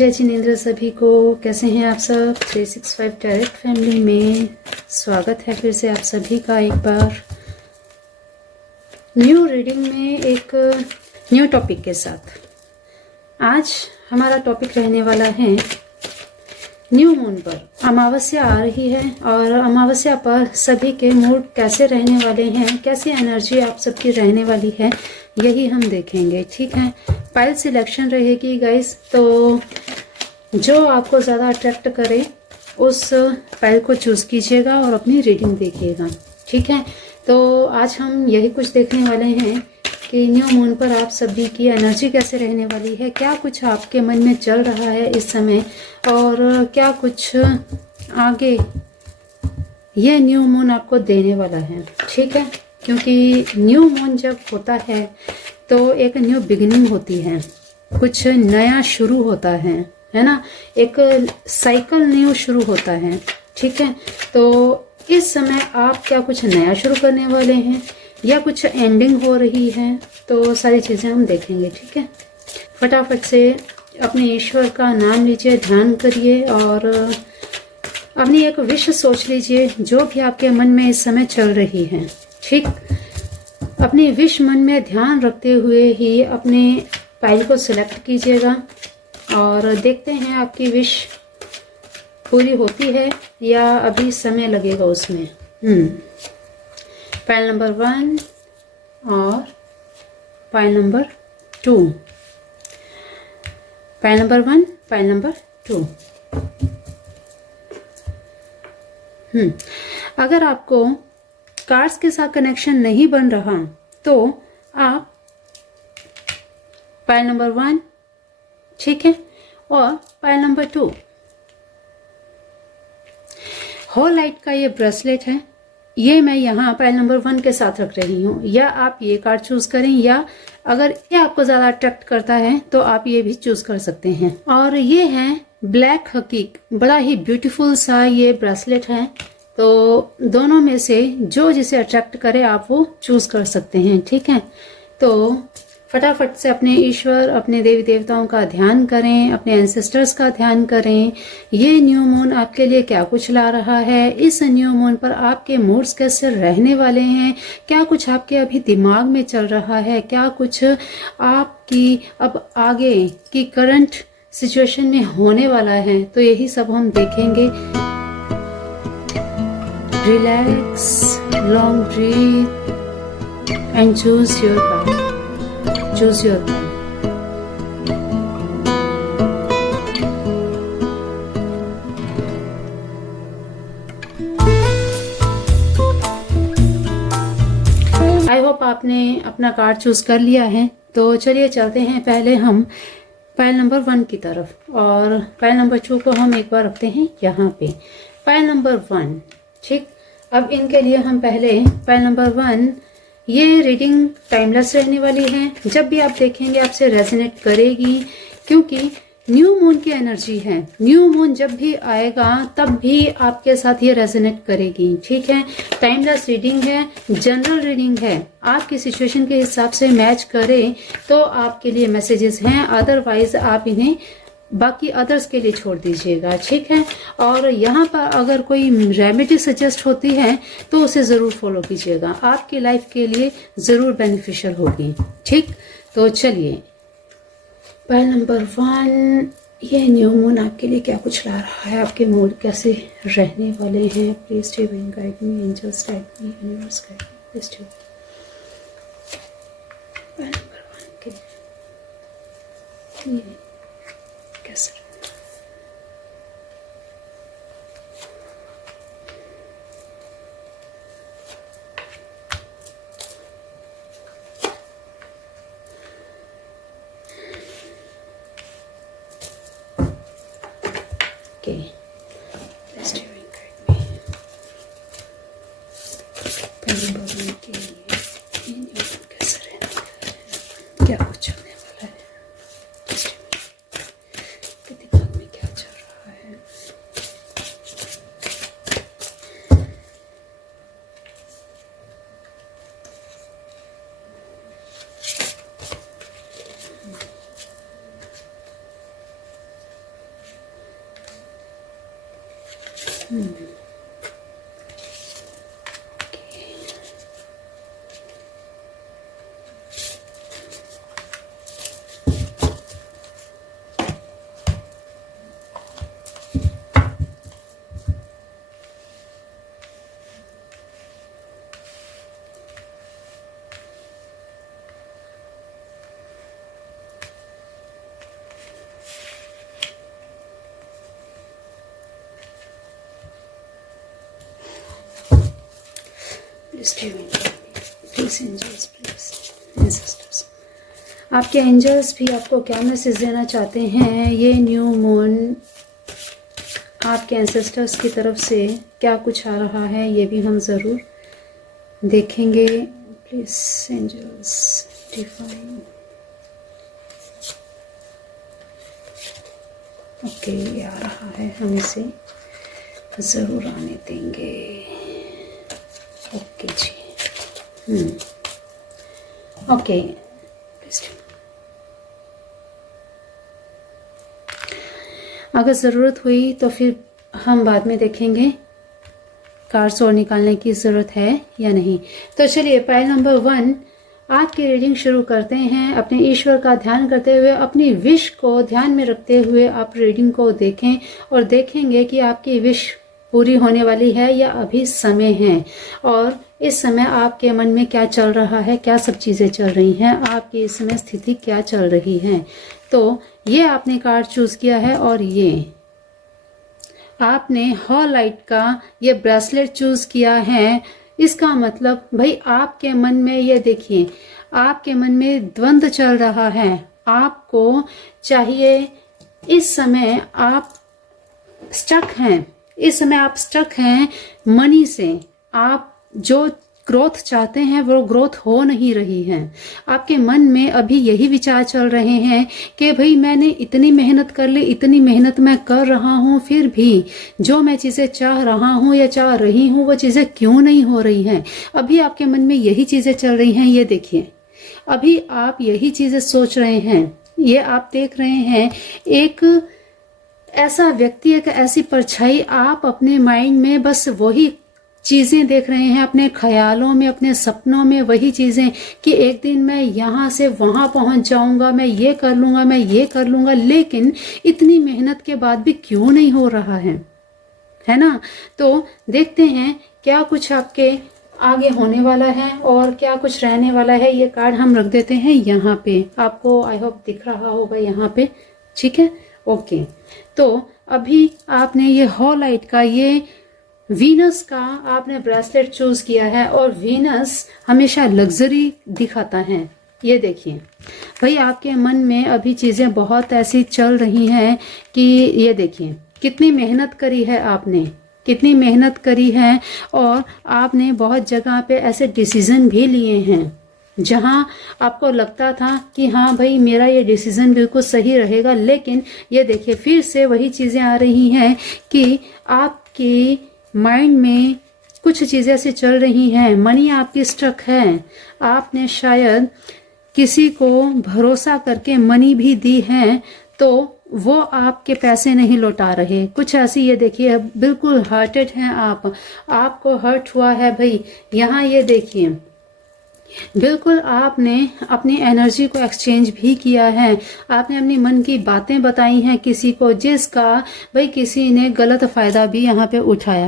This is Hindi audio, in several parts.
जय जिनेंद्र सभी को। कैसे हैं आप सब? 365 डायरेक्ट फैमिली में स्वागत है फिर से आप सभी का एक बार न्यू रीडिंग में एक न्यू टॉपिक के साथ। आज हमारा टॉपिक रहने वाला है न्यू मून पर। अमावस्या आ रही है और अमावस्या पर सभी के मूड कैसे रहने वाले हैं, कैसी एनर्जी आप सबकी रहने वाली है, यही हम देखेंगे। ठीक है, पाइल सिलेक्शन रहेगी गाइस, तो जो आपको ज़्यादा अट्रैक्ट करे उस पाइल को चूज़ कीजिएगा और अपनी रीडिंग देखिएगा। ठीक है, तो आज हम यही कुछ देखने वाले हैं कि न्यू मून पर आप सभी की एनर्जी कैसे रहने वाली है, क्या कुछ आपके मन में चल रहा है इस समय और क्या कुछ आगे ये न्यू मून आपको देने वाला है। ठीक है, क्योंकि न्यू मून जब होता है तो एक न्यू बिगिनिंग होती है, कुछ नया शुरू होता है ना, एक साइकिल न्यू शुरू होता है। ठीक है, तो इस समय आप क्या कुछ नया शुरू करने वाले हैं या कुछ एंडिंग हो रही है, तो सारी चीज़ें हम देखेंगे। ठीक है, फटाफट से अपने ईश्वर का नाम लीजिए, ध्यान करिए और अपनी एक विश सोच लीजिए जो भी आपके मन में इस समय चल रही है। ठीक, अपनी विश मन में ध्यान रखते हुए ही अपने पाइल को सिलेक्ट कीजिएगा और देखते हैं आपकी विश पूरी होती है या अभी समय लगेगा उसमें। पाइल नंबर 1 और pile number 2। Pile number 1, pile number 2। अगर आपको कार्ड्स के साथ कनेक्शन नहीं बन रहा तो आप पाइल नंबर 1, ठीक है, और पाइल नंबर 2। होल लाइट का ये ब्रेसलेट है, ये मैं यहाँ पाइल नंबर 1 के साथ रख रही हूँ, या आप ये कार्ड चूज करें या अगर ये आपको ज्यादा अट्रैक्ट करता है तो आप ये भी चूज कर सकते हैं। और ये है ब्लैक हकीक, बड़ा ही ब्यूटीफुल सा ये ब्रेसलेट है, तो दोनों में से जो जिसे अट्रैक्ट करे आप वो चूज कर सकते हैं। ठीक है, तो फटाफट से अपने ईश्वर, अपने देवी देवताओं का ध्यान करें, अपने एंसेस्टर्स का ध्यान करें। ये न्यू मून आपके लिए क्या कुछ ला रहा है, इस न्यू मून पर आपके मूड्स कैसे रहने वाले हैं, क्या कुछ आपके अभी दिमाग में चल रहा है, क्या कुछ आपकी अब आगे की करंट सिचुएशन में होने वाला है, तो यही सब हम देखेंगे। Relax, long breath and choose your path. Choose your path. I hope आपने अपना कार्ड चूज कर लिया है, तो चलिए चलते हैं पहले हम पाइल नंबर 1 की तरफ और पाइल नंबर 2 को हम एक बार रखते हैं यहाँ पे। पाइल नंबर 1, ठीक, अब इनके लिए हम पहले पाइल नंबर 1, ये रीडिंग टाइमलेस रहने वाली है, जब भी आप देखेंगे आपसे रेजोनेट करेगी, क्योंकि न्यू मून की एनर्जी है। न्यू मून जब भी आएगा तब भी आपके साथ ये रेजोनेट करेगी। ठीक है, टाइमलेस रीडिंग है, जनरल रीडिंग है, आपकी सिचुएशन के हिसाब से मैच करे तो आपके लिए मैसेजेस हैं, अदरवाइज आप इन्हें बाकी अदर्स के लिए छोड़ दीजिएगा। ठीक है, और यहाँ पर अगर कोई रेमेडी सजेस्ट होती है तो उसे ज़रूर फॉलो कीजिएगा, आपकी लाइफ के लिए ज़रूर बेनिफिशियल होगी। ठीक, तो चलिए पाइल नंबर 1, ये न्यू मून आपके लिए क्या कुछ ला रहा है, आपके मूड कैसे रहने वाले हैं। Please divine guide me, angels guide me, universe guide me, please do. Pile number 1 के लिए कैसे क्या कुछ होने वाला है, दिमाग में क्या चल रहा है। प्लीज एंजल्स, प्लीज एंसेस्टर्स, आपके एंजल्स भी आपको क्या मैसेज देना चाहते हैं? ये न्यू मून आपके एंसेस्टर्स की तरफ से क्या कुछ आ रहा है, ये भी हम ज़रूर देखेंगे। Please angels divine. ओके, ये आ रहा है, हम इसे ज़रूर आने देंगे। ओके जी। ओके, अगर ज़रूरत हुई तो फिर हम बाद में देखेंगे कार्ड्स और निकालने की ज़रूरत है या नहीं। तो चलिए, पाइल नंबर 1 आपकी रीडिंग शुरू करते हैं। अपने ईश्वर का ध्यान करते हुए, अपनी विश को ध्यान में रखते हुए आप रीडिंग को देखें और देखेंगे कि आपकी विश पूरी होने वाली है या अभी समय है, और इस समय आपके मन में क्या चल रहा है, क्या सब चीज़ें चल रही हैं, आपकी इस समय स्थिति क्या चल रही है। तो ये आपने कार्ड चूज किया है और ये आपने हॉलाइट का ये ब्रेसलेट चूज किया है। इसका मतलब भाई आपके मन में, ये देखिए, आपके मन में द्वंद्व चल रहा है। आपको चाहिए, इस समय आप स्टक हैं, इस समय आप स्टक हैं मनी से। आप जो ग्रोथ चाहते हैं वो ग्रोथ हो नहीं रही है। आपके मन में अभी यही विचार चल रहे हैं कि भाई मैंने इतनी मेहनत कर ली, इतनी मेहनत मैं कर रहा हूँ, फिर भी जो मैं चीज़ें चाह रहा हूँ या चाह रही हूँ वो चीज़ें क्यों नहीं हो रही हैं। अभी आपके मन में यही चीज़ें चल रही हैं। ये देखिए, अभी आप यही चीज़ें सोच रहे हैं। ये आप देख रहे हैं, एक ऐसा व्यक्ति, एक ऐसी परछाई, आप अपने माइंड में बस वही चीज़ें देख रहे हैं, अपने ख्यालों में, अपने सपनों में वही चीज़ें कि एक दिन मैं यहाँ से वहाँ पहुँच जाऊँगा, मैं ये कर लूँगा, मैं ये कर लूँगा, लेकिन इतनी मेहनत के बाद भी क्यों नहीं हो रहा है ना। तो देखते हैं क्या कुछ आपके आगे होने वाला है और क्या कुछ रहने वाला है। ये कार्ड हम रख देते हैं यहाँ पे, आपको आई होप दिख रहा होगा यहाँ पे, ठीक है। ओके, तो अभी आपने ये हॉलाइट का, ये वीनस का आपने ब्रेसलेट चूज किया है, और वीनस हमेशा लग्जरी दिखाता है। ये देखिए भाई, आपके मन में अभी चीज़ें बहुत ऐसी चल रही हैं कि ये देखिए कितनी मेहनत करी है आपने, कितनी मेहनत करी है, और आपने बहुत जगह पे ऐसे डिसीजन भी लिए हैं जहां आपको लगता था कि हाँ भाई मेरा ये डिसीजन बिल्कुल सही रहेगा, लेकिन ये देखिए फिर से वही चीज़ें आ रही हैं कि आपकी माइंड में कुछ चीज़ें ऐसी चल रही हैं। मनी आपकी स्टक है। आपने शायद किसी को भरोसा करके मनी भी दी है, तो वो आपके पैसे नहीं लौटा रहे, कुछ ऐसी, ये देखिए बिल्कुल हर्टेड हैं आप, आपको हर्ट हुआ है भाई। यहाँ ये देखिए बिल्कुल आपने अपनी एनर्जी को एक्सचेंज भी किया है। आपने अपनी मन की बातें बताई हैं किसी को, जिसका भाई किसी ने गलत फायदा भी यहाँ पे उठाया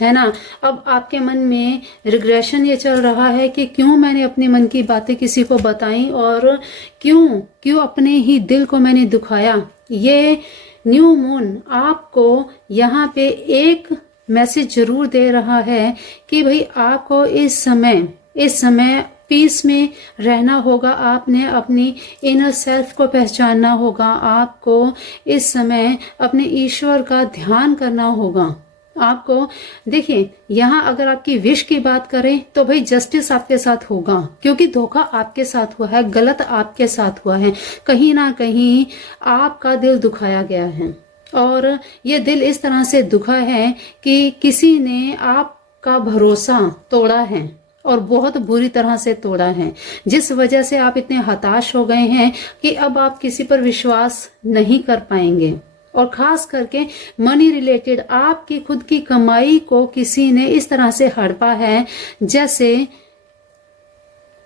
है ना। अब आपके मन में रिग्रेशन ये चल रहा है कि क्यों मैंने अपनी मन की बातें किसी को बताई, और क्यों अपने ही दिल को मैंने दुखाया। ये न्यू मून आपको यहाँ पे एक मैसेज जरूर दे रहा है कि भाई आपको इस समय पीस में रहना होगा। आपने अपनी इनर सेल्फ को पहचानना होगा। आपको इस समय अपने ईश्वर का ध्यान करना होगा। आपको देखिए, यहाँ अगर आपकी विश की बात करें तो भाई जस्टिस आपके साथ होगा, क्योंकि धोखा आपके साथ हुआ है, गलत आपके साथ हुआ है, कहीं ना कहीं आपका दिल दुखाया गया है, और ये दिल इस तरह से दुखा है कि किसी ने आपका भरोसा तोड़ा है, और बहुत बुरी तरह से तोड़ा है, जिस वजह से आप इतने हताश हो गए हैं कि अब आप किसी पर विश्वास नहीं कर पाएंगे। और खास करके मनी रिलेटेड आपकी खुद की कमाई को किसी ने इस तरह से हड़पा है जैसे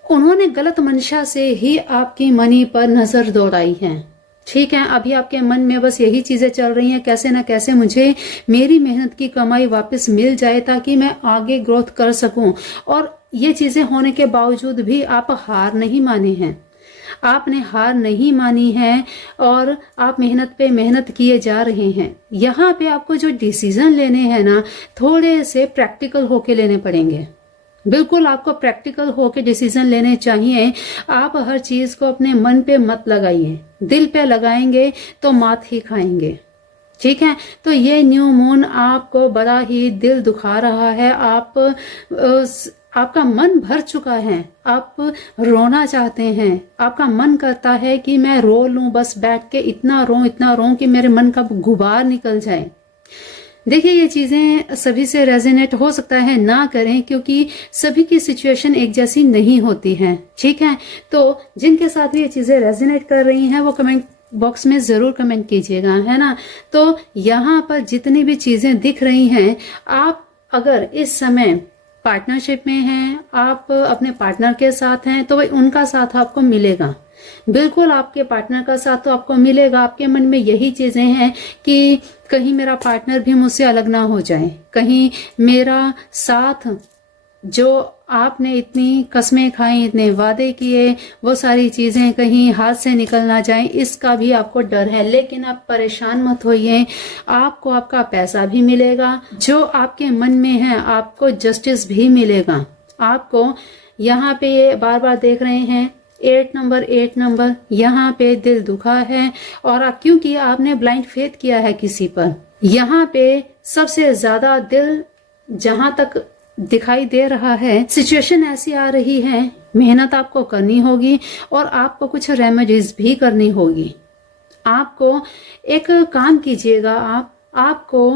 उन्होंने गलत मंशा से ही आपकी मनी पर नजर दौड़ाई है। ठीक है, अभी आपके मन में बस यही चीजें चल रही हैं, कैसे ना कैसे मुझे मेरी मेहनत की कमाई वापस मिल जाए ताकि मैं आगे ग्रोथ कर सकूं। और ये चीजें होने के बावजूद भी आप हार नहीं माने हैं, आपने हार नहीं मानी है और आप मेहनत पे मेहनत किए जा रहे हैं। यहाँ पे आपको जो डिसीजन लेने हैं ना, थोड़े से प्रैक्टिकल होके लेने पड़ेंगे। बिल्कुल आपको प्रैक्टिकल होके डिसीजन लेने चाहिए। आप हर चीज को अपने मन पे मत लगाइए, दिल पे लगाएंगे तो मात ही खाएंगे। ठीक है, तो ये न्यू मून आपको बड़ा ही दिल दुखा रहा है। आपका मन भर चुका है, आप रोना चाहते हैं, आपका मन करता है कि मैं रो लूं, बस बैठ के इतना रो कि मेरे मन का गुबार निकल जाए। देखिए, ये चीजें सभी से रेजोनेट हो सकता है, ना करें, क्योंकि सभी की सिचुएशन एक जैसी नहीं होती है। ठीक है, तो जिनके साथ भी ये चीजें रेजोनेट कर रही हैं वो कमेंट बॉक्स में जरूर कमेंट कीजिएगा, है ना। तो यहाँ पर जितनी भी चीजें दिख रही हैं, आप अगर इस समय पार्टनरशिप में हैं, आप अपने पार्टनर के साथ हैं, तो भाई उनका साथ आपको मिलेगा। बिल्कुल आपके पार्टनर का साथ तो आपको मिलेगा। आपके मन में यही चीजें हैं कि कहीं मेरा पार्टनर भी मुझसे अलग ना हो जाए, कहीं मेरा साथ जो आपने इतनी कस्में खाई, इतने वादे किए, वो सारी चीजें कहीं हाथ से निकल ना जाए, इसका भी आपको डर है। लेकिन आप परेशान मत होइए, आपको आपका पैसा भी मिलेगा, जो आपके मन में है आपको जस्टिस भी मिलेगा। आपको यहाँ पे ये बार बार देख रहे हैं 8 नंबर, यहाँ पे दिल दुखा है और क्योंकि आपने ब्लाइंड फेथ किया है किसी पर। यहाँ पे सबसे ज्यादा दिल जहां तक दिखाई दे रहा है, सिचुएशन ऐसी आ रही है, मेहनत आपको करनी होगी और आपको कुछ रेमेडीज भी करनी होगी। आपको एक काम कीजिएगा, आपको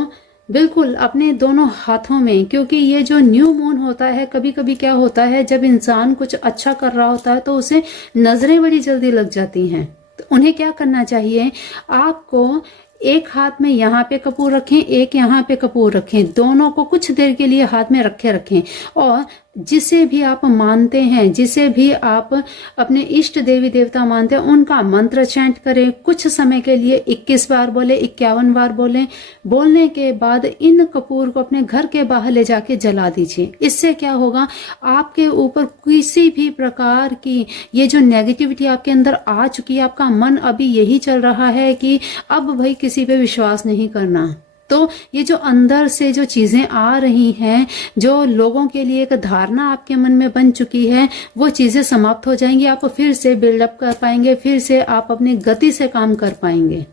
बिल्कुल अपने दोनों हाथों में, क्योंकि ये जो न्यू मून होता है, कभी कभी क्या होता है जब इंसान कुछ अच्छा कर रहा होता है तो उसे नजरें बड़ी जल्दी लग जाती हैं। तो उन्हें क्या करना चाहिए, आपको एक हाथ में यहाँ पे कपूर रखें, एक यहाँ पे कपूर रखें, दोनों को कुछ देर के लिए हाथ में रखें और जिसे भी आप मानते हैं, जिसे भी आप अपने इष्ट देवी देवता मानते हैं, उनका मंत्र चैंट करें। कुछ समय के लिए 21 बार बोले, 51 बार बोले। बोलने के बाद इन कपूर को अपने घर के बाहर ले जाके जला दीजिए। इससे क्या होगा, आपके ऊपर किसी भी प्रकार की ये जो नेगेटिविटी आपके अंदर आ चुकी है, आपका मन अभी यही चल रहा है कि अब भाई किसी पे विश्वास नहीं करना, तो ये जो अंदर से जो चीजें आ रही हैं, जो लोगों के लिए एक धारणा आपके मन में बन चुकी है, वो चीजें समाप्त हो जाएंगी। आप फिर से बिल्डअप कर पाएंगे, फिर से आप अपनी गति से काम कर पाएंगे।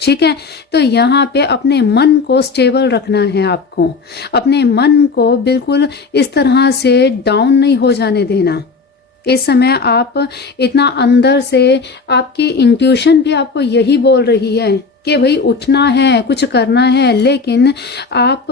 ठीक है, तो यहाँ पे अपने मन को स्टेबल रखना है। आपको अपने मन को बिल्कुल इस तरह से डाउन नहीं हो जाने देना। इस समय आप इतना अंदर से, आपकी इंट्यूशन भी आपको यही बोल रही है कि भाई उठना है, कुछ करना है, लेकिन आप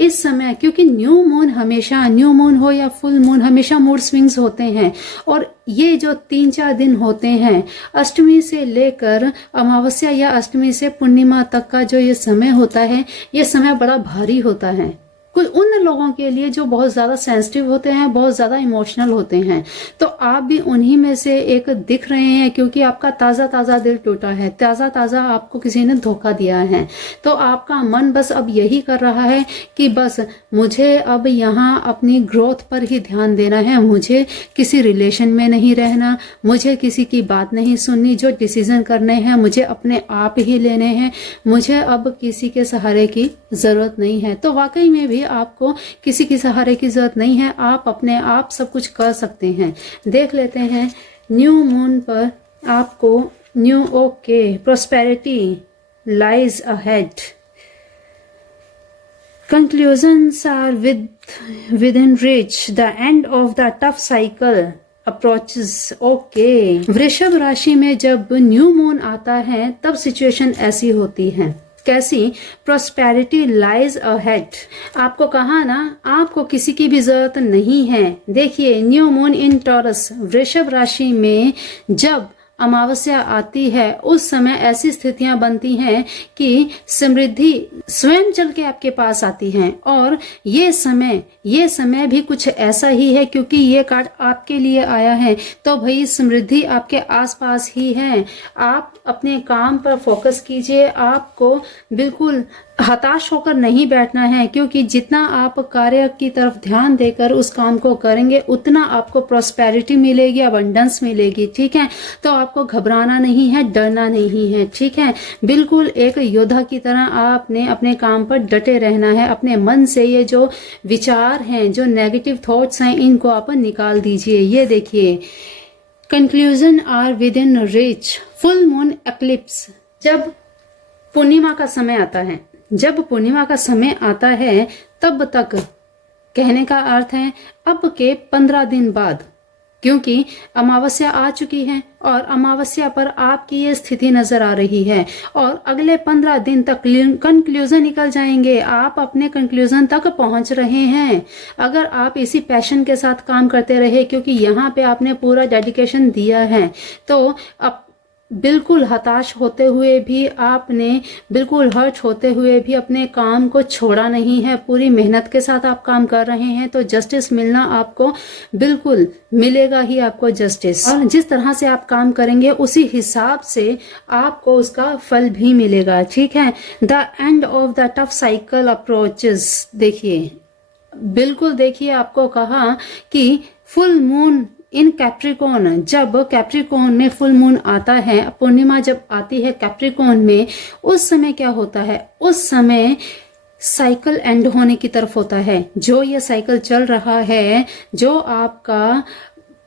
इस समय, क्योंकि न्यू मून हो या फुल मून, हमेशा मूड स्विंग्स होते हैं और ये जो 3-4 दिन होते हैं, अष्टमी से लेकर अमावस्या या अष्टमी से पूर्णिमा तक का जो ये समय होता है, ये समय बड़ा भारी होता है कुछ उन लोगों के लिए जो बहुत ज्यादा सेंसिटिव होते हैं, बहुत ज्यादा इमोशनल होते हैं। तो आप भी उन्हीं में से एक दिख रहे हैं, क्योंकि आपका ताजा ताजा दिल टूटा है, ताजा ताजा आपको किसी ने धोखा दिया है। तो आपका मन बस अब यही कर रहा है कि बस मुझे अब यहाँ अपनी ग्रोथ पर ही ध्यान देना है, मुझे किसी रिलेशन में नहीं रहना, मुझे किसी की बात नहीं सुननी, जो डिसीजन करने हैं मुझे अपने आप ही लेने हैं, मुझे अब किसी के सहारे की जरूरत नहीं है। तो वाकई में भी आपको किसी की सहारे की जरूरत नहीं है, आप अपने आप सब कुछ कर सकते हैं। देख लेते हैं न्यू मून पर आपको prosperity lies ahead, conclusions are within reach, the end of the tough cycle approaches. Okay, वृषभ राशि में जब न्यू मून आता है तब सिचुएशन ऐसी होती है। कैसी? Prosperity lies ahead. आपको कहा ना, आपको किसी की भी जरूरत नहीं है। देखिए, न्यू मून इन टॉरस, वृषभ राशि में जब अमावस्या आती है उस समय ऐसी स्थितियां बनती हैं कि समृद्धि स्वयं चल के आपके पास आती हैं। और ये समय भी कुछ ऐसा ही है, क्योंकि ये कार्ड आपके लिए आया है तो भाई समृद्धि आपके आसपास ही है। आप अपने काम पर फोकस कीजिए, आपको बिल्कुल हताश होकर नहीं बैठना है, क्योंकि जितना आप कार्य की तरफ ध्यान देकर उस काम को करेंगे उतना आपको प्रॉस्पेरिटी मिलेगी, अबंडेंस मिलेगी। ठीक है, तो आपको घबराना नहीं है, डरना नहीं है। ठीक है, बिल्कुल एक योद्धा की तरह आपने अपने काम पर डटे रहना है। अपने मन से ये जो विचार हैं, जो नेगेटिव थॉट्स हैं, इनको आप निकाल दीजिए। ये देखिए, conclusion are within reach, full moon eclipse. जब पूर्णिमा का समय आता है, जब पूर्णिमा का समय आता है तब तक, कहने का अर्थ है अब के 15 दिन बाद, क्योंकि अमावस्या आ चुकी है और अमावस्या पर आपकी ये स्थिति नजर आ रही है और अगले 15 दिन तक कंक्लूजन निकल जाएंगे। आप अपने कंक्लूजन तक पहुंच रहे हैं अगर आप इसी पैशन के साथ काम करते रहे, क्योंकि यहाँ पे आपने पूरा डेडिकेशन दिया है। तो अब बिल्कुल हताश होते हुए भी आपने, बिल्कुल हर्ट होते हुए भी अपने काम को छोड़ा नहीं है। पूरी मेहनत के साथ आप काम कर रहे हैं, तो जस्टिस मिलना आपको बिल्कुल मिलेगा ही, आपको जस्टिस। और जिस तरह से आप काम करेंगे उसी हिसाब से आपको उसका फल भी मिलेगा। ठीक है, the end of the tough cycle approaches. देखिए, बिल्कुल देखिए, आपको कहा कि फुल मून इन कैप्रिकॉर्न, जब कैप्रिकॉर्न में फुल मून आता है, पूर्णिमा जब आती है कैप्रिकॉर्न में, उस समय क्या होता है, उस समय साइकिल एंड होने की तरफ होता है। जो ये साइकिल चल रहा है, जो आपका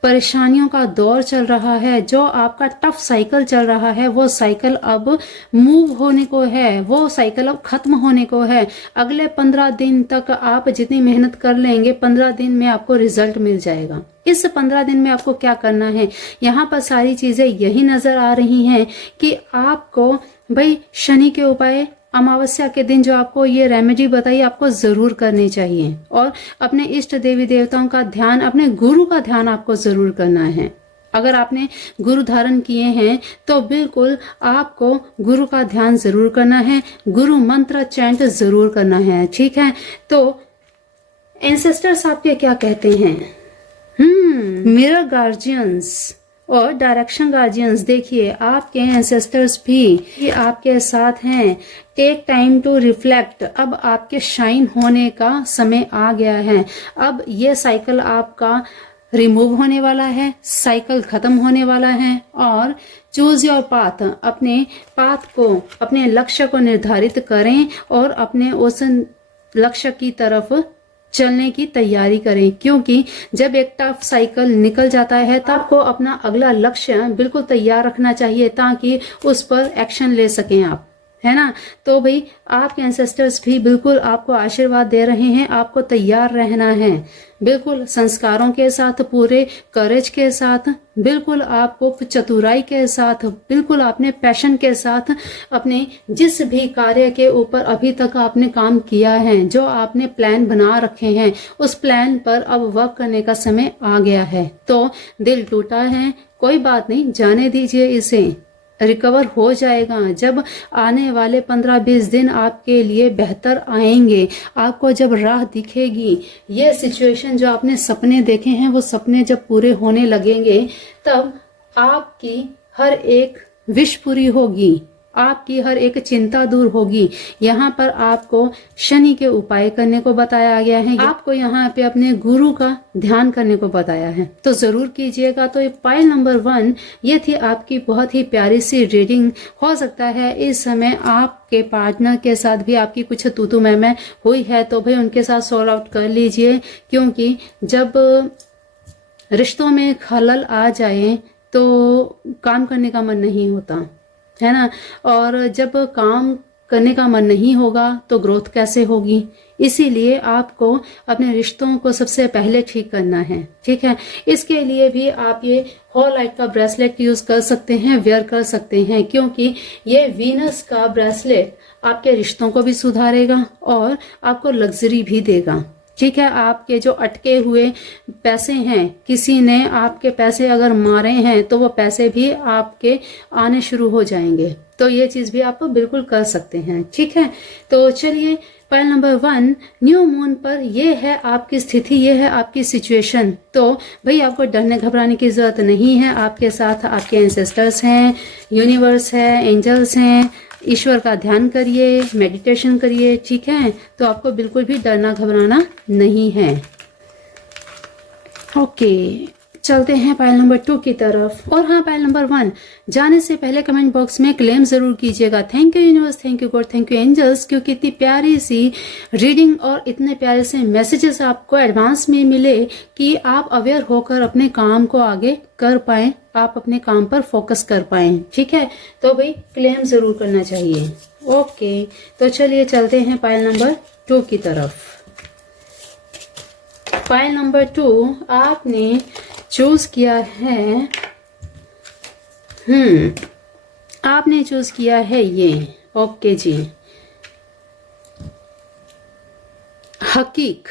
परेशानियों का दौर चल रहा है, जो आपका टफ साइकिल चल रहा है, वो साइकिल अब मूव होने को है, वो साइकिल अब खत्म होने को है। अगले 15 दिन तक आप जितनी मेहनत कर लेंगे, 15 दिन में आपको रिजल्ट मिल जाएगा। इस 15 दिन में आपको क्या करना है, यहाँ पर सारी चीजें यही नजर आ रही हैं कि आपको भाई शनि के उपाय, अमावस्या के दिन जो आपको ये रेमेडी बताई, आपको जरूर करनी चाहिए। और अपने इष्ट देवी देवताओं का ध्यान, अपने गुरु का ध्यान आपको जरूर करना है। अगर आपने गुरु धारण किए हैं तो बिल्कुल आपको गुरु का ध्यान जरूर करना है, गुरु मंत्र चैंट जरूर करना है। ठीक है, तो एंसेस्टर्स आपके क्या कहते हैं, मिरर गार्जियंस और डायरेक्शन गार्जियंस। देखिए, आपके एंसेस्टर्स भी आपके साथ हैं। टेक टाइम टू रिफ्लेक्ट, अब आपके शाइन होने का समय आ गया है। अब ये साइकिल आपका रिमूव होने वाला है, साइकिल खत्म होने वाला है। और चूज योर पाथ, अपने पाथ को, अपने लक्ष्य को निर्धारित करें और अपने उस लक्ष्य की तरफ चलने की तैयारी करें, क्योंकि जब एक टफ साइकिल निकल जाता है तब आपको अपना अगला लक्ष्य बिल्कुल तैयार रखना चाहिए ताकि उस पर एक्शन ले सकें आप, है ना। तो भाई आपके एंसेस्टर्स भी बिल्कुल आपको आशीर्वाद दे रहे हैं, आपको तैयार रहना है, बिल्कुल संस्कारों के साथ, पूरे करेज के साथ, बिल्कुल आपको चतुराई के साथ, बिल्कुल अपने पैशन के साथ, अपने जिस भी कार्य के ऊपर अभी तक आपने काम किया है, जो आपने प्लान बना रखे हैं, उस प्लान पर अब वर्क करने का समय आ गया है। तो दिल टूटा है, कोई बात नहीं, जाने दीजिए, इसे रिकवर हो जाएगा। जब आने वाले 15-20 दिन आपके लिए बेहतर आएंगे, आपको जब राह दिखेगी, ये सिचुएशन जो आपने सपने देखे हैं वो सपने जब पूरे होने लगेंगे, तब आपकी हर एक विश पूरी होगी, आपकी हर एक चिंता दूर होगी। यहाँ पर आपको शनि के उपाय करने को बताया गया है, आपको यहाँ पे अपने गुरु का ध्यान करने को बताया है, तो जरूर कीजिएगा। तो पाइल नंबर 1 ये थी आपकी बहुत ही प्यारी सी रीडिंग। हो सकता है इस समय आपके पार्टनर के साथ भी आपकी कुछ तू मैं हुई है, तो भाई उनके साथ सॉल्व आउट कर लीजिए, क्योंकि जब रिश्तों में खलल आ जाए तो काम करने का मन नहीं होता, है ना। और जब काम करने का मन नहीं होगा तो ग्रोथ कैसे होगी। इसीलिए आपको अपने रिश्तों को सबसे पहले ठीक करना है। ठीक है, इसके लिए भी आप ये हॉलाइट का ब्रेसलेट यूज कर सकते हैं, वेयर कर सकते हैं, क्योंकि ये वीनस का ब्रेसलेट आपके रिश्तों को भी सुधारेगा और आपको लग्जरी भी देगा। ठीक है। आपके जो अटके हुए पैसे हैं, किसी ने आपके पैसे अगर मारे हैं तो वो पैसे भी आपके आने शुरू हो जाएंगे। तो ये चीज भी आप बिल्कुल कर सकते हैं, ठीक है। तो चलिए, पॉइंट नंबर 1, न्यू मून पर ये है आपकी स्थिति, ये है आपकी सिचुएशन। तो भाई आपको डरने घबराने की जरूरत नहीं है। आपके साथ आपके एंसेस्टर्स हैं, यूनिवर्स है, एंजल्स हैं। ईश्वर का ध्यान करिए, मेडिटेशन करिए, ठीक है। तो आपको बिल्कुल भी डरना घबराना नहीं है। ओके, चलते हैं पाइल नंबर 2 की तरफ। और हाँ, पाइल नंबर 1 जाने से पहले कमेंट बॉक्स में क्लेम जरूर कीजिएगा। Thank you universe, thank you God, thank you angels, क्योंकि इतनी प्यारी सी रीडिंग और इतने प्यारे से मैसेजेस आपको एडवांस में मिले कि आप अवेयर होकर अपने काम को आगे कर पाए, आप अपने काम पर फोकस कर पाए, ठीक है। तो भाई क्लेम जरूर करना चाहिए। ओके, तो चलिए चलते हैं पाइल नंबर 2 की तरफ। पाइल नंबर 2 आपने चूज किया है, आपने चूज किया है ये। ओके जी, हकीक,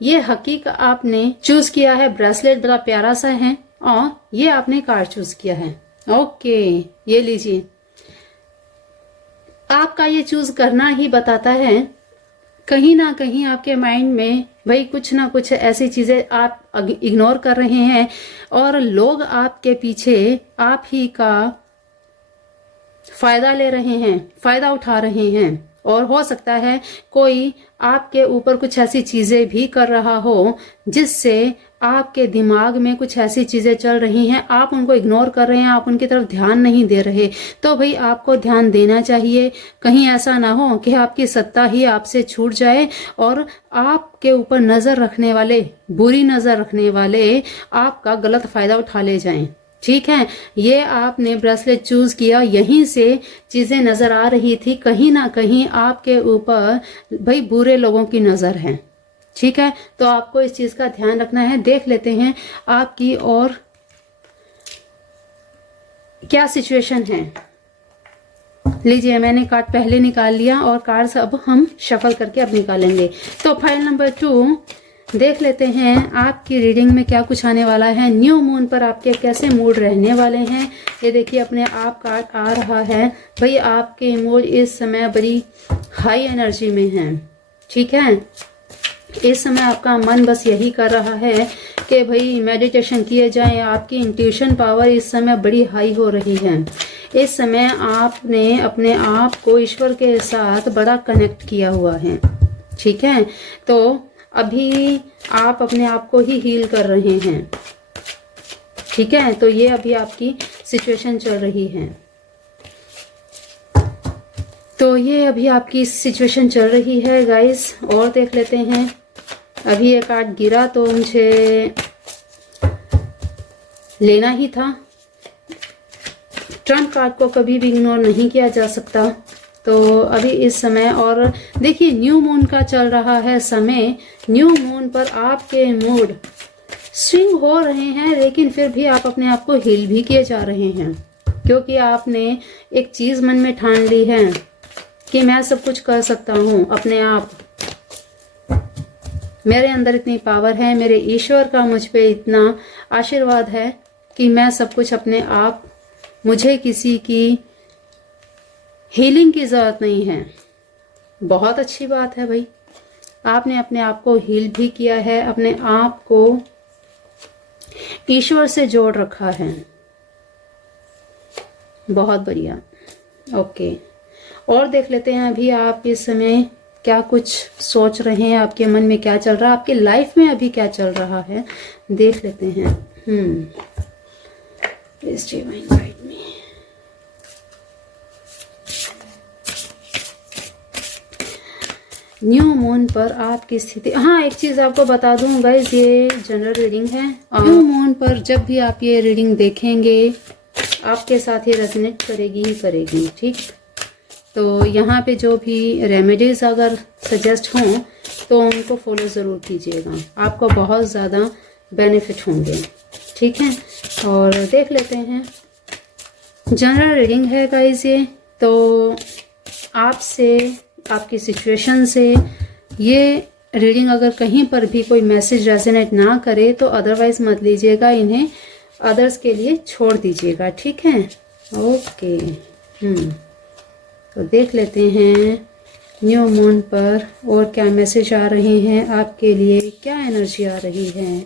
ये हकीक आपने चूज किया है। ब्रेसलेट बड़ा प्यारा सा है और ये आपने कार्ड चूज किया है। ओके, ये लीजिए। आपका ये चूज करना ही बताता है कहीं ना कहीं आपके माइंड में भाई कुछ ना कुछ ऐसी चीजें आप इग्नोर कर रहे हैं और लोग आपके पीछे आप ही का फायदा ले रहे हैं, फायदा उठा रहे हैं। और हो सकता है कोई आपके ऊपर कुछ ऐसी चीजें भी कर रहा हो जिससे आपके दिमाग में कुछ ऐसी चीजें चल रही हैं, आप उनको इग्नोर कर रहे हैं, आप उनकी तरफ ध्यान नहीं दे रहे। तो भाई आपको ध्यान देना चाहिए। कहीं ऐसा ना हो कि आपकी सत्ता ही आपसे छूट जाए और आपके ऊपर नजर रखने वाले, बुरी नजर रखने वाले आपका गलत फायदा उठा ले जाएं, ठीक है। ये आपने ब्रेसलेट चूज किया, यहीं से चीजें नजर आ रही थी। कहीं ना कहीं आपके ऊपर भाई बुरे लोगों की नजर है, ठीक है। तो आपको इस चीज का ध्यान रखना है। देख लेते हैं आपकी और क्या सिचुएशन है। लीजिए, मैंने कार्ड पहले निकाल लिया और कार्ड्स अब हम शफल करके अब निकालेंगे। तो फाइल नंबर 2 देख लेते हैं आपकी रीडिंग में क्या कुछ आने वाला है। न्यू मून पर आपके कैसे मूड रहने वाले हैं, ये देखिए अपने आप कार्ड आ रहा है। भाई आपके मूड इस समय बड़ी हाई एनर्जी में है, ठीक है। इस समय आपका मन बस यही कर रहा है कि भाई मेडिटेशन किए जाए। आपकी इंट्यूशन पावर इस समय बड़ी हाई हो रही है। इस समय आपने अपने आप को ईश्वर के साथ बड़ा कनेक्ट किया हुआ है, ठीक है। तो अभी आप अपने आप को ही हील कर रहे हैं, ठीक है। तो ये अभी आपकी सिचुएशन चल रही है। तो ये अभी आपकी सिचुएशन चल रही है गाइस। और देख लेते हैं। अभी ये कार्ड गिरा तो मुझे लेना ही था। ट्रम्प कार्ड को कभी भी इग्नोर नहीं किया जा सकता। तो अभी इस समय, और देखिए न्यू मून का चल रहा है समय। न्यू मून पर आपके मूड स्विंग हो रहे हैं, लेकिन फिर भी आप अपने आप को हील भी किए जा रहे हैं, क्योंकि आपने एक चीज मन में ठान ली है कि मैं सब कुछ कर सकता हूँ अपने आप। मेरे अंदर इतनी पावर है, मेरे ईश्वर का मुझ पे इतना आशीर्वाद है कि मैं सब कुछ अपने आप, मुझे किसी की हीलिंग की जरूरत नहीं है। बहुत अच्छी बात है भाई, आपने अपने आप को हील भी किया है, अपने आप को ईश्वर से जोड़ रखा है। बहुत बढ़िया। ओके, और देख लेते हैं अभी आप इस समय क्या कुछ सोच रहे हैं, आपके मन में क्या चल रहा है, आपकी लाइफ में अभी क्या चल रहा है, देख लेते हैं। Please divine guide me. New moon पर आपकी स्थिति। हाँ, एक चीज आपको बता दूं गाइस, ये जनरल रीडिंग है। न्यू मून पर जब भी आप ये रीडिंग देखेंगे आपके साथ ये रेजोनेट करेगी ही करेगी, ठीक। तो यहाँ पे जो भी रेमेडीज अगर सजेस्ट हों तो उनको फॉलो ज़रूर कीजिएगा, आपको बहुत ज़्यादा बेनिफिट होंगे, ठीक है। और देख लेते हैं, जनरल रीडिंग है गाइस ये। तो आपसे, आपकी सिचुएशन से ये रीडिंग अगर कहीं पर भी कोई मैसेज रेजोनेट ना करे तो अदरवाइज मत लीजिएगा, इन्हें अदर्स के लिए छोड़ दीजिएगा, ठीक है। ओके, तो देख लेते हैं न्यू मून पर और क्या मैसेज आ रहे हैं आपके लिए, क्या एनर्जी आ रही है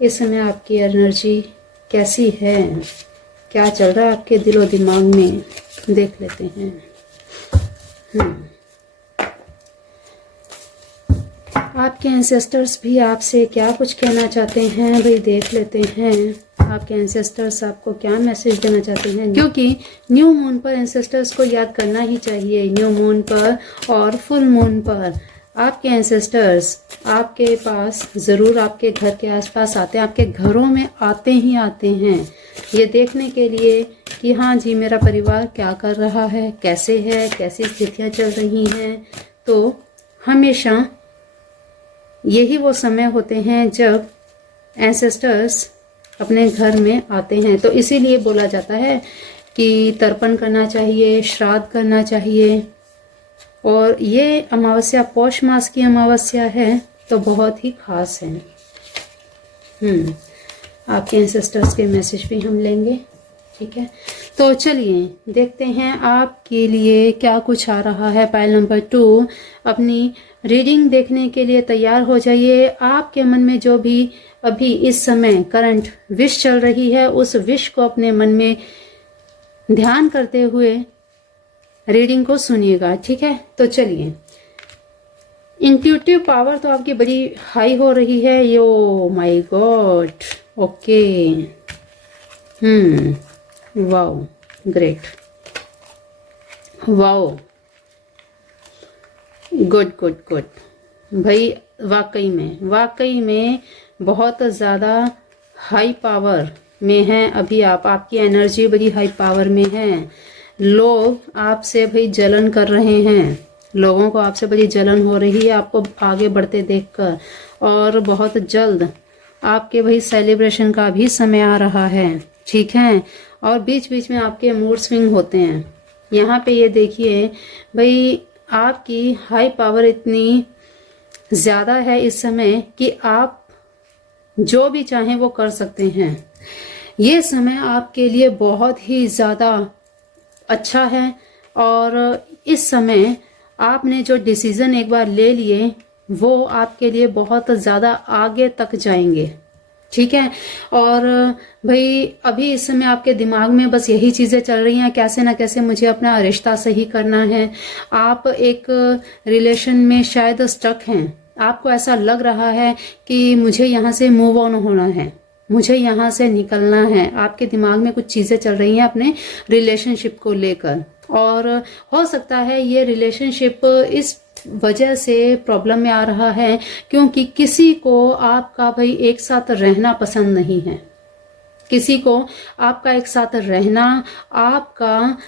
इस समय, आपकी एनर्जी कैसी है, क्या चल रहा है आपके दिलो दिमाग में, देख लेते हैं। आपके एंसेस्टर्स भी आपसे क्या कुछ कहना चाहते हैं भाई, देख लेते हैं आपके एंसेस्टर्स आपको क्या मैसेज देना चाहते हैं, क्योंकि न्यू मून पर एंसेस्टर्स को याद करना ही चाहिए। न्यू मून पर और फुल मून पर आपके एंसेस्टर्स आपके पास ज़रूर, आपके घर के आसपास आते हैं, आपके घरों में आते ही आते हैं, ये देखने के लिए कि हाँ जी मेरा परिवार क्या कर रहा है, कैसी स्थितियाँ चल रही हैं। तो हमेशा यही वो समय होते हैं जब एंसेस्टर्स अपने घर में आते हैं। तो इसीलिए बोला जाता है कि तर्पण करना चाहिए, श्राद्ध करना चाहिए। और ये अमावस्या पौष मास की अमावस्या है तो बहुत ही खास है। आपके एंसेस्टर्स के मैसेज भी हम लेंगे, ठीक है। तो चलिए देखते हैं आपके लिए क्या कुछ आ रहा है। पाइल नंबर 2, अपनी रीडिंग देखने के लिए तैयार हो जाइए। आपके मन में जो भी अभी इस समय करंट विश चल रही है, उस विश को अपने मन में ध्यान करते हुए रीडिंग को सुनिएगा, ठीक है। तो चलिए, इंट्यूटिव पावर तो आपकी बड़ी हाई हो रही है। Yo my God, okay, wow, great, wow, good good good भाई, वाकई में बहुत ज़्यादा हाई पावर में हैं अभी आप, आपकी एनर्जी बड़ी हाई पावर में है। लोग आपसे भाई जलन कर रहे हैं, लोगों को आपसे बड़ी जलन हो रही है आपको आगे बढ़ते देखकर, और बहुत जल्द आपके भाई सेलिब्रेशन का भी समय आ रहा है, ठीक है। और बीच बीच में आपके मूड स्विंग होते हैं। यहाँ पे ये देखिए भाई, आपकी हाई पावर इतनी ज़्यादा है इस समय कि आप जो भी चाहें वो कर सकते हैं। ये समय आपके लिए बहुत ही ज़्यादा अच्छा है, और इस समय आपने जो डिसीज़न एक बार ले लिए वो आपके लिए बहुत ज़्यादा आगे तक जाएंगे, ठीक है। और भाई अभी इस समय आपके दिमाग में बस यही चीज़ें चल रही हैं, कैसे ना कैसे मुझे अपना रिश्ता सही करना है। आप एक रिलेशन में शायद स्टक हैं, आपको ऐसा लग रहा है कि मुझे यहाँ से मूव ऑन होना है, मुझे यहाँ से निकलना है। आपके दिमाग में कुछ चीज़ें चल रही हैं अपने रिलेशनशिप को लेकर, और हो सकता है ये रिलेशनशिप इस वजह से प्रॉब्लम में आ रहा है क्योंकि किसी को आपका भाई एक साथ रहना पसंद नहीं है। किसी को आपका एक साथ रहना, आपका,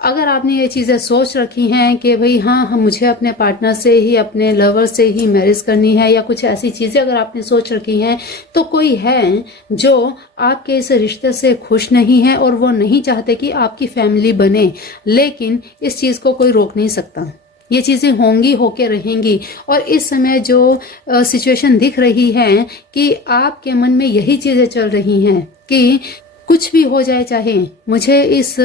अगर आपने ये चीज़ें सोच रखी हैं कि भाई हाँ मुझे अपने पार्टनर से ही, अपने लवर से ही मैरिज करनी है, या कुछ ऐसी चीज़ें अगर आपने सोच रखी हैं, तो कोई है जो आपके इस रिश्ते से खुश नहीं है और वो नहीं चाहते कि आपकी फैमिली बने। लेकिन इस चीज़ को कोई रोक नहीं सकता, ये चीज़ें होंगी, होके रहेंगी। और इस समय जो सिचुएशन दिख रही है कि आपके मन में यही चीज़ें चल रही हैं कि कुछ भी हो जाए, चाहे मुझे इस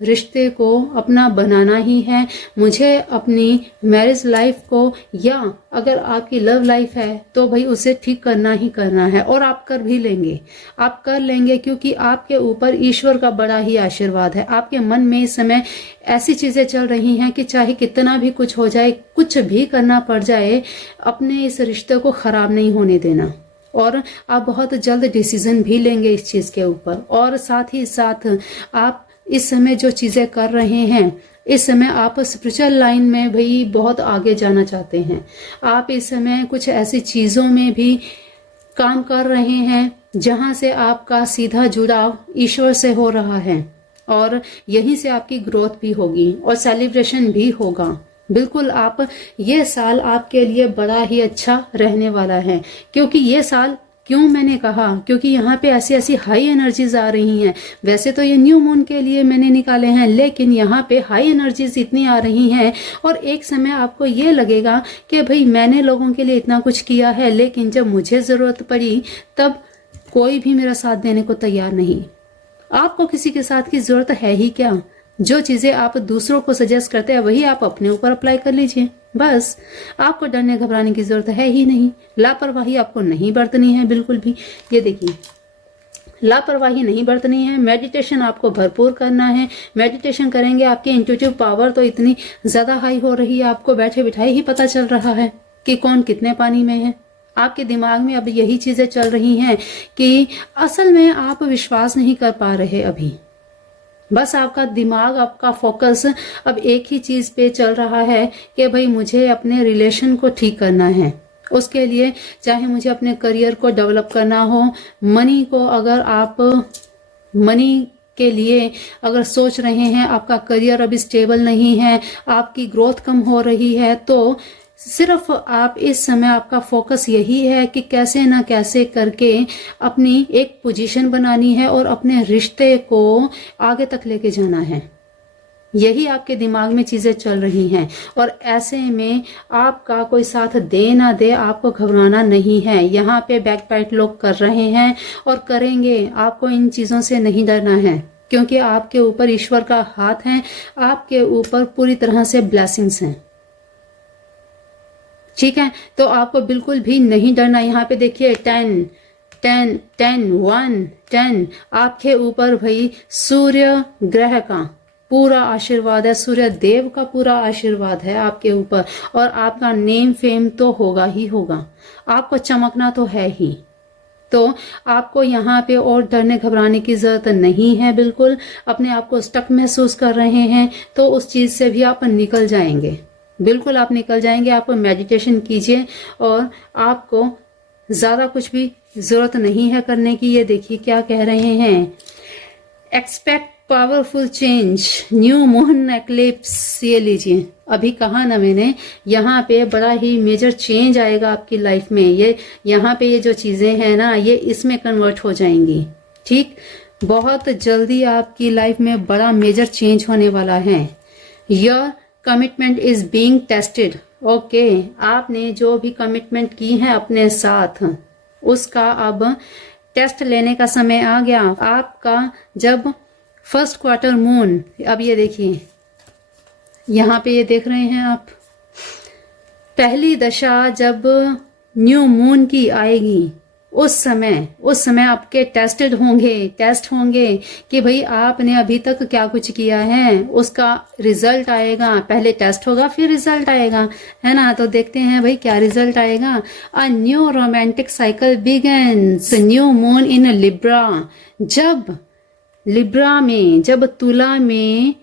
रिश्ते को अपना बनाना ही है, मुझे अपनी मैरिज लाइफ को, या अगर आपकी लव लाइफ है तो भाई उसे ठीक करना ही करना है। और आप कर भी लेंगे, आप कर लेंगे, क्योंकि आपके ऊपर ईश्वर का बड़ा ही आशीर्वाद है। आपके मन में इस समय ऐसी चीज़ें चल रही हैं कि चाहे कितना भी कुछ हो जाए, कुछ भी करना पड़ जाए, अपने इस रिश्ते को ख़राब नहीं होने देना। और आप बहुत जल्द डिसीजन भी लेंगे इस चीज़ के ऊपर। और साथ ही साथ आप इस समय जो चीज़ें कर रहे हैं, इस समय आप स्पिरिचुअल लाइन में भी बहुत आगे जाना चाहते हैं। आप इस समय कुछ ऐसी चीज़ों में भी काम कर रहे हैं जहां से आपका सीधा जुड़ाव ईश्वर से हो रहा है, और यहीं से आपकी ग्रोथ भी होगी और सेलिब्रेशन भी होगा। बिल्कुल, आप, ये साल आपके लिए बड़ा ही अच्छा रहने वाला है, क्योंकि ये साल क्यों मैंने कहा, क्योंकि यहाँ पे ऐसी ऐसी हाई एनर्जीज आ रही हैं। वैसे तो ये न्यू मून के लिए मैंने निकाले हैं, लेकिन यहाँ पे हाई एनर्जीज इतनी आ रही हैं और एक समय आपको ये लगेगा कि भाई मैंने लोगों के लिए इतना कुछ किया है, लेकिन जब मुझे जरूरत पड़ी तब कोई भी मेरा साथ देने को तैयार नहीं। आपको किसी के साथ की जरूरत है ही क्या? जो चीजें आप दूसरों को सजेस्ट करते हैं वही आप अपने ऊपर अप्लाई कर लीजिए। बस आपको डरने घबराने की जरूरत है ही नहीं। लापरवाही आपको नहीं बरतनी है बिल्कुल भी। ये देखिए, लापरवाही नहीं बरतनी है। मेडिटेशन आपको भरपूर करना है। मेडिटेशन करेंगे आपकी इंट्यूटिव पावर तो इतनी ज्यादा हाई हो रही है, आपको बैठे बिठाए ही पता चल रहा है कि कौन कितने पानी में है। आपके दिमाग में अब यही चीजें चल रही हैं कि असल में आप विश्वास नहीं कर पा रहे अभी। बस आपका दिमाग, आपका फोकस अब एक ही चीज पे चल रहा है कि भाई मुझे अपने रिलेशन को ठीक करना है। उसके लिए चाहे मुझे अपने करियर को डेवलप करना हो, मनी को, अगर आप मनी के लिए अगर सोच रहे हैं, आपका करियर अभी स्टेबल नहीं है, आपकी ग्रोथ कम हो रही है, तो सिर्फ आप इस समय आपका फोकस यही है कि कैसे ना कैसे करके अपनी एक पोजीशन बनानी है और अपने रिश्ते को आगे तक लेके जाना है। यही आपके दिमाग में चीजें चल रही हैं और ऐसे में आपका कोई साथ दे ना दे, आपको घबराना नहीं है। यहाँ पे बैकबाइट लोग कर रहे हैं और करेंगे, आपको इन चीजों से नहीं डरना है, क्योंकि आपके ऊपर ईश्वर का हाथ है, आपके ऊपर पूरी तरह से ब्लेसिंग्स हैं। ठीक है, तो आपको बिल्कुल भी नहीं डरना। यहाँ पे देखिए 10 10 10 1 10, आपके ऊपर भाई सूर्य ग्रह का पूरा आशीर्वाद है, सूर्य देव का पूरा आशीर्वाद है आपके ऊपर, और आपका नेम फेम तो होगा ही होगा, आपको चमकना तो है ही। तो आपको यहाँ पे और डरने घबराने की जरूरत नहीं है। बिल्कुल अपने आप को स्टक महसूस कर रहे हैं तो उस चीज से भी आप निकल जाएंगे, बिल्कुल आप निकल जाएंगे। आप मेडिटेशन कीजिए और आपको ज्यादा कुछ भी जरूरत नहीं है करने की। ये देखिए क्या कह रहे हैं, expect powerful change, new moon eclipse. ये लीजिए, अभी कहा ना मैंने, यहाँ पे बड़ा ही मेजर चेंज आएगा आपकी लाइफ में। ये यहाँ पे ये जो चीजें हैं ना, ये इसमें कन्वर्ट हो जाएंगी। ठीक, बहुत जल्दी आपकी लाइफ में बड़ा मेजर चेंज होने वाला है। Your commitment is being tested. Okay, आपने जो भी कमिटमेंट की है अपने साथ, उसका अब टेस्ट लेने का समय आ गया। आपका जब फर्स्ट क्वार्टर मून, अब ये देखिए यहाँ पे ये देख रहे हैं आप, पहली दशा जब न्यू मून की आएगी, उस समय आपके टेस्ट होंगे कि भाई आपने अभी तक क्या कुछ किया है, उसका रिजल्ट आएगा। पहले टेस्ट होगा फिर रिजल्ट आएगा, है ना। तो देखते हैं भाई क्या रिजल्ट आएगा। A new romantic cycle begins, new moon in Libra. जब तुला में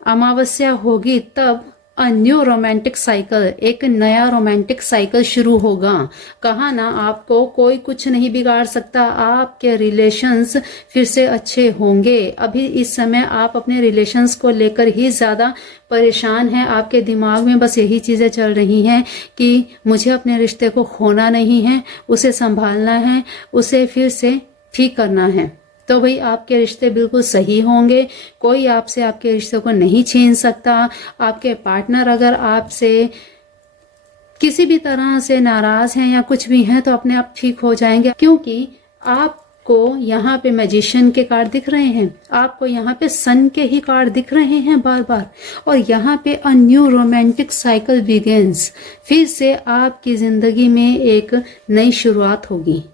अमावस्या होगी, तब अ न्यू रोमांटिक साइकिल, एक नया रोमांटिक साइकिल शुरू होगा। कहा ना, आपको कोई कुछ नहीं बिगाड़ सकता, आपके रिलेशंस फिर से अच्छे होंगे। अभी इस समय आप अपने रिलेशंस को लेकर ही ज्यादा परेशान हैं, आपके दिमाग में बस यही चीजें चल रही हैं कि मुझे अपने रिश्ते को खोना नहीं है, उसे संभालना है, उसे फिर से ठीक करना है। तो भाई आपके रिश्ते बिल्कुल सही होंगे, कोई आपसे आपके रिश्ते को नहीं छीन सकता। आपके पार्टनर अगर आपसे किसी भी तरह से नाराज हैं या कुछ भी हैं, तो अपने आप ठीक हो जाएंगे, क्योंकि आपको यहाँ पे मैजिशियन के कार्ड दिख रहे हैं, आपको यहाँ पे सन के ही कार्ड दिख रहे हैं बार बार, और यहाँ पे a new romantic cycle begins, फिर से आपकी जिंदगी में एक नई शुरुआत होगी।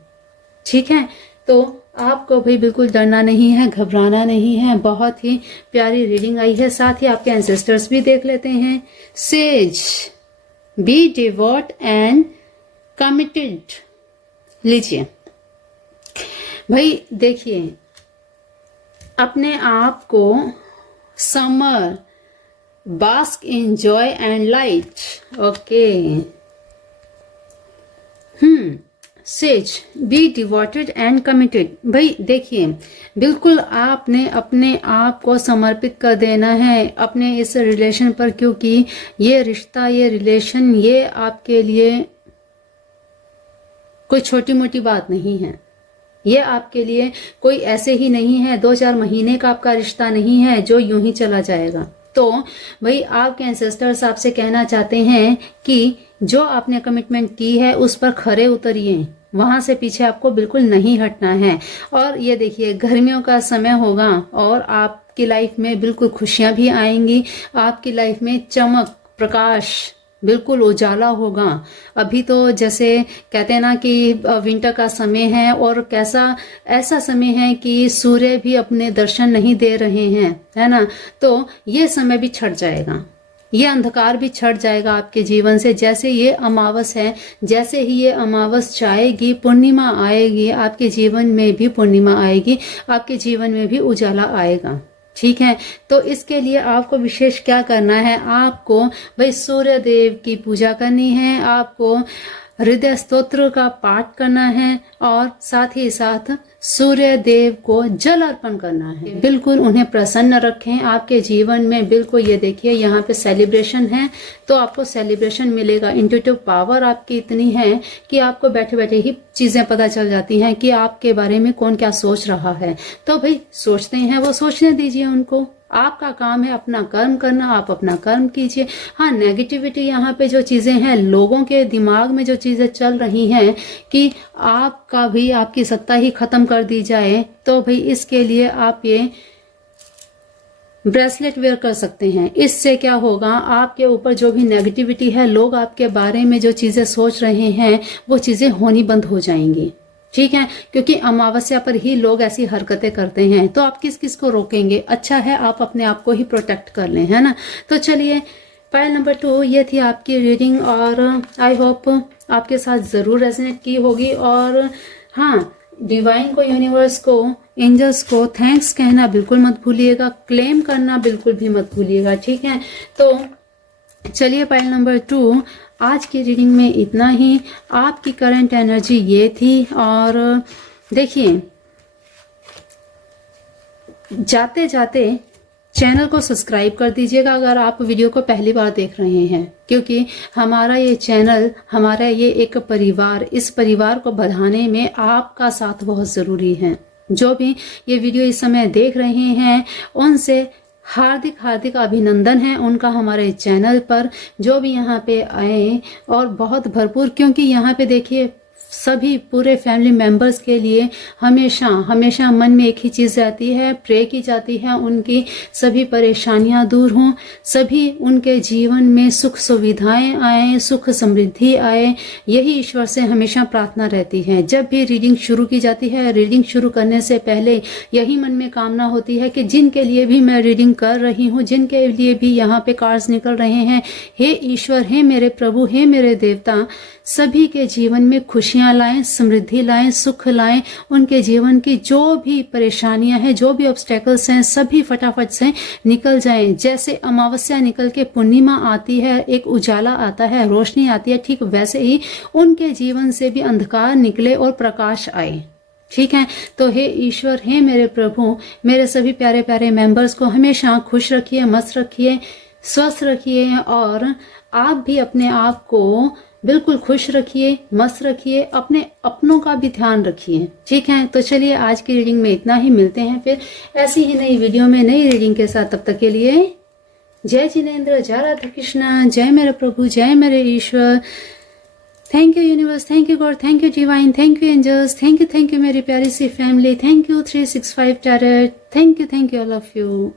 ठीक है, तो आपको भाई बिल्कुल डरना नहीं है, घबराना नहीं है। बहुत ही प्यारी रीडिंग आई है। साथ ही आपके एंसेस्टर्स भी देख लेते हैं। Says, be devote and committed. लीजिए भाई, देखिए अपने आप को summer, bask in joy and light. Okay, says, be devoted and committed. भाई देखिए, बिल्कुल आपने अपने आप को समर्पित कर देना है अपने इस रिलेशन पर, क्योंकि ये रिश्ता, ये रिलेशन, ये आपके लिए कोई छोटी मोटी बात नहीं है। ये आपके लिए कोई ऐसे ही नहीं है, 2-4 महीने का आपका रिश्ता नहीं है जो यूं ही चला जाएगा। तो भाई आपके एंसेस्टर्स आपसे कहना चाहते हैं कि जो आपने कमिटमेंट की है उस पर खरे उतरिए, वहां से पीछे आपको बिल्कुल नहीं हटना है। और ये देखिए गर्मियों का समय होगा और आपकी लाइफ में बिल्कुल खुशियां भी आएंगी, आपकी लाइफ में चमक प्रकाश बिल्कुल उजाला होगा। अभी तो जैसे कहते हैं ना कि विंटर का समय है और कैसा ऐसा समय है कि सूर्य भी अपने दर्शन नहीं दे रहे हैं, है ना। तो ये समय भी छट जाएगा, ये अंधकार भी छट जाएगा आपके जीवन से। जैसे ये अमावस है, जैसे ही ये अमावस जाएगी पूर्णिमा आएगी, आपके जीवन में भी पूर्णिमा आएगी, आपके जीवन में भी उजाला आएगा। ठीक है, तो इसके लिए आपको विशेष क्या करना है, आपको भाई सूर्य देव की पूजा करनी है, आपको हृदय स्तोत्र का पाठ करना है और साथ ही साथ सूर्य देव को जल अर्पण करना है। बिल्कुल उन्हें प्रसन्न रखें आपके जीवन में। बिल्कुल ये देखिए यहाँ पे सेलिब्रेशन है तो आपको सेलिब्रेशन मिलेगा। इंट्यूटिव पावर आपकी इतनी है कि आपको बैठे बैठे ही चीजें पता चल जाती हैं कि आपके बारे में कौन क्या सोच रहा है। तो भाई सोचते हैं वो सोचने दीजिए उनको, आपका काम है अपना कर्म करना, आप अपना कर्म कीजिए। हाँ, नेगेटिविटी यहाँ पे जो चीजें हैं, लोगों के दिमाग में जो चीजें चल रही हैं कि आपका भी आपकी सत्ता ही खत्म कर दी जाए, तो भाई इसके लिए आप ये ब्रेसलेट वेयर कर सकते हैं। इससे क्या होगा, आपके ऊपर जो भी नेगेटिविटी है, लोग आपके बारे में जो चीजें सोच रहे हैं वो चीजें होनी बंद हो जाएंगी। ठीक है, क्योंकि अमावस्या पर ही लोग ऐसी हरकतें करते हैं, तो आप किस किस को रोकेंगे। अच्छा है आप अपने आप को ही प्रोटेक्ट कर लें, है ना। तो चलिए पायल नंबर 2 ये थी आपकी रीडिंग और आई होप आपके साथ जरूर रेजोनेट की होगी। और हाँ, डिवाइन को, यूनिवर्स को, एंजल्स को थैंक्स कहना बिल्कुल मत भूलिएगा, क्लेम करना बिल्कुल भी मत भूलिएगा। ठीक है, तो चलिए पायल नंबर 2 आज की रीडिंग में इतना ही। आपकी करंट एनर्जी ये थी। और देखिए जाते जाते चैनल को सब्सक्राइब कर दीजिएगा अगर आप वीडियो को पहली बार देख रहे हैं, क्योंकि हमारा ये चैनल, हमारा ये एक परिवार, इस परिवार को बढ़ाने में आपका साथ बहुत जरूरी है। जो भी ये वीडियो इस समय देख रहे हैं उनसे हार्दिक हार्दिक अभिनंदन है उनका हमारे चैनल पर, जो भी यहाँ पे आए और बहुत भरपूर, क्योंकि यहाँ पे देखिए सभी पूरे फैमिली मेंबर्स के लिए हमेशा हमेशा मन में एक ही चीज रहती है, प्रे की जाती है उनकी सभी परेशानियां दूर हों, सभी उनके जीवन में सुख सुविधाएं आए, सुख समृद्धि आए, यही ईश्वर से हमेशा प्रार्थना रहती है। जब भी रीडिंग शुरू की जाती है, रीडिंग शुरू करने से पहले यही मन में कामना होती है कि जिनके लिए भी मैं रीडिंग कर रही हूँ, जिनके लिए भी यहाँ पे कार्ड्स निकल रहे हैं, हे ईश्वर, हे मेरे प्रभु, हे मेरे देवता, सभी के जीवन में खुशियां लाएं, समृद्धि लाएं, सुख लाएं, उनके जीवन की जो भी परेशानियां हैं, जो भी ऑब्स्टेकल्स हैं, सभी फटाफट से निकल जाएं। जैसे अमावस्या निकल के पूर्णिमा आती है, एक उजाला आता है, रोशनी आती है, ठीक वैसे ही उनके जीवन से भी अंधकार निकले और प्रकाश आए। ठीक है, तो हे ईश्वर, हे मेरे प्रभु, मेरे सभी प्यारे प्यारे मेंबर्स को हमेशा खुश रखिए, मस्त रखिए, स्वस्थ रखिए और आप भी अपने आप को बिल्कुल खुश रखिए, मस्त रखिए, अपने अपनों का भी ध्यान रखिए। ठीक है, तो चलिए आज की रीडिंग में इतना ही। मिलते हैं फिर ऐसी ही नई वीडियो में नई रीडिंग के साथ। तब तक के लिए जय जिनेंद्र, जय राधा कृष्णा, जय मेरे प्रभु, जय मेरे ईश्वर। Thank you universe, thank you God, thank you divine, thank you angels, thank you मेरी प्यारी सी family, thank you 365 tarot, thank you, I love you.